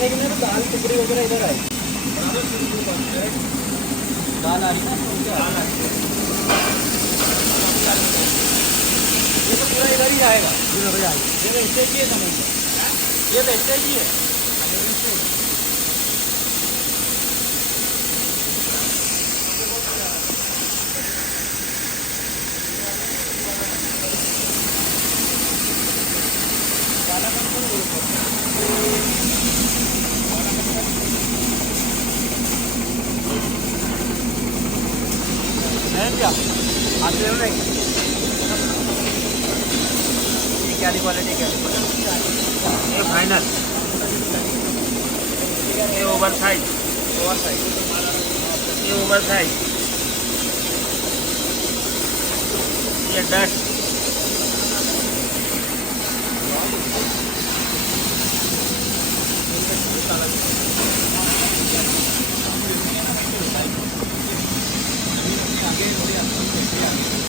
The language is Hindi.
लेकिन ना दाल टुकड़ी वगैरह इधर आए, दाल आ रही ना, दाल आ रही है। ये तो पूरा इधर ही आएगा, इधर ही आएगा। ये वेस्टेज ही है, समझ लो ये वेस्टेज ही है। है क्या आप ले लो, क्या क्वालिटी, क्या ये फाइनल, ये ओवर साइज, ये ओवर साइज, ये डस्ट।